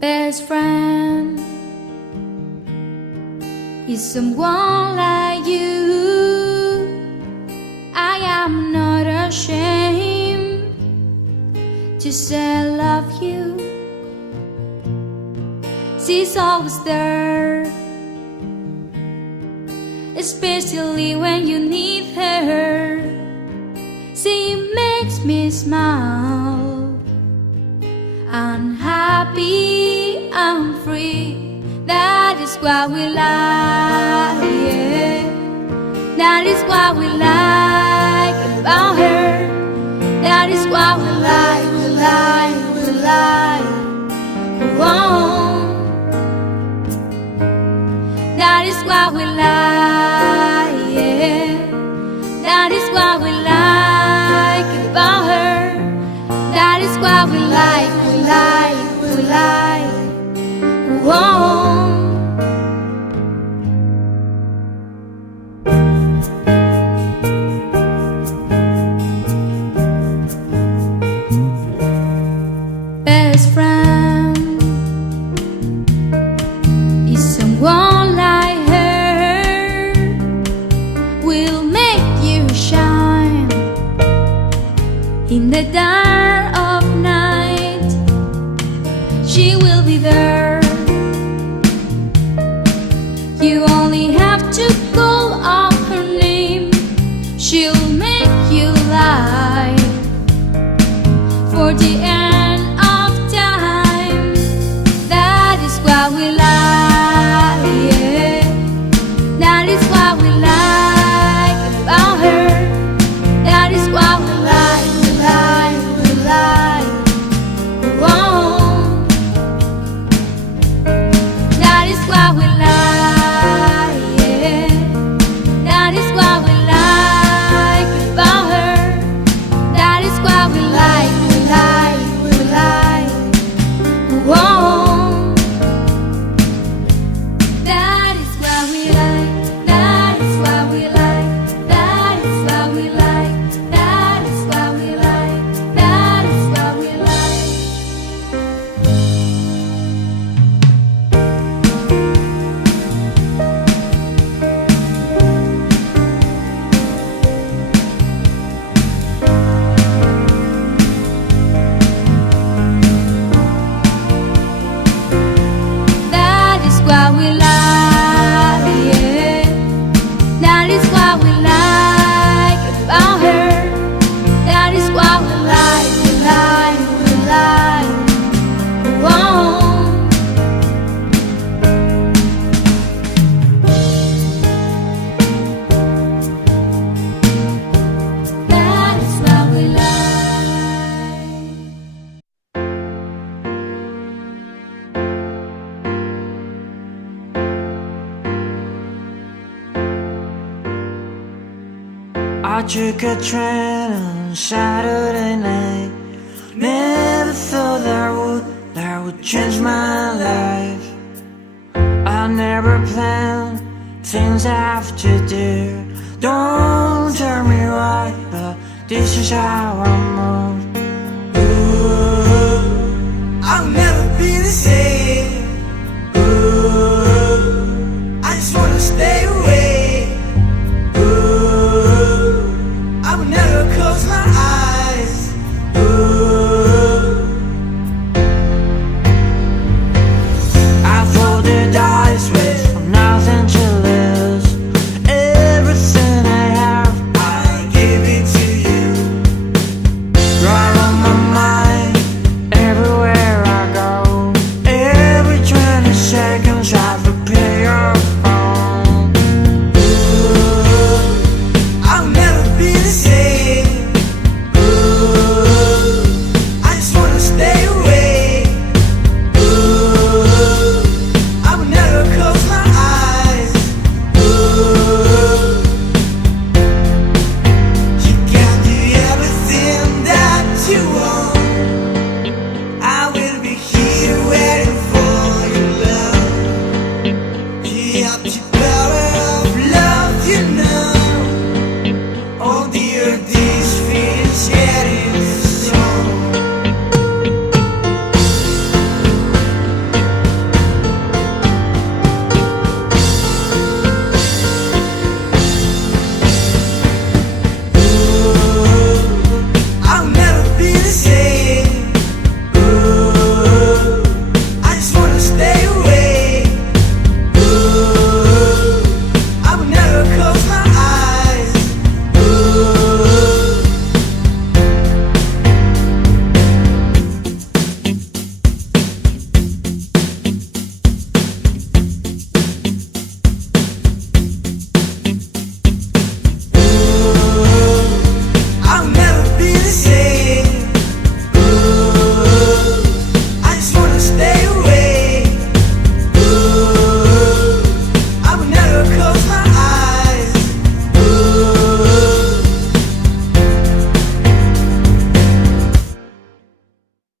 Best friend is someone like you. I am not ashamed to say I love you. She's always there, especially when you need her. She makes me smile. I'm happy, I'm free. That is what we like, yeah. That is what we like about her. That is what we like, we like, we like. Whoa. That is what we like, yeah. That is what we like about her. That is what we like, we like, we like. Whoa. Best friend is someone like her. Will make you shine in the dark of night. She will be there. You only have to call out her name. She'll make you light for the end of time. That is what we like, yeah. That is what we like about her. That is what we like, we like, we like. Whoa. That is what we like, yeah. That is what we like about her. That is what we like, we like, we like. Whoa. That is what we like. That is what we like. That is what we like. That is what we like. That is what we like. That is what we like, yeah. That is what we like about her. That is what we like, we like, we like. Whoa. That is what we like. I took a train on Saturday night. Never thought that would change my life. I never planned things I have to do. Don't tell me why, but this is how I move.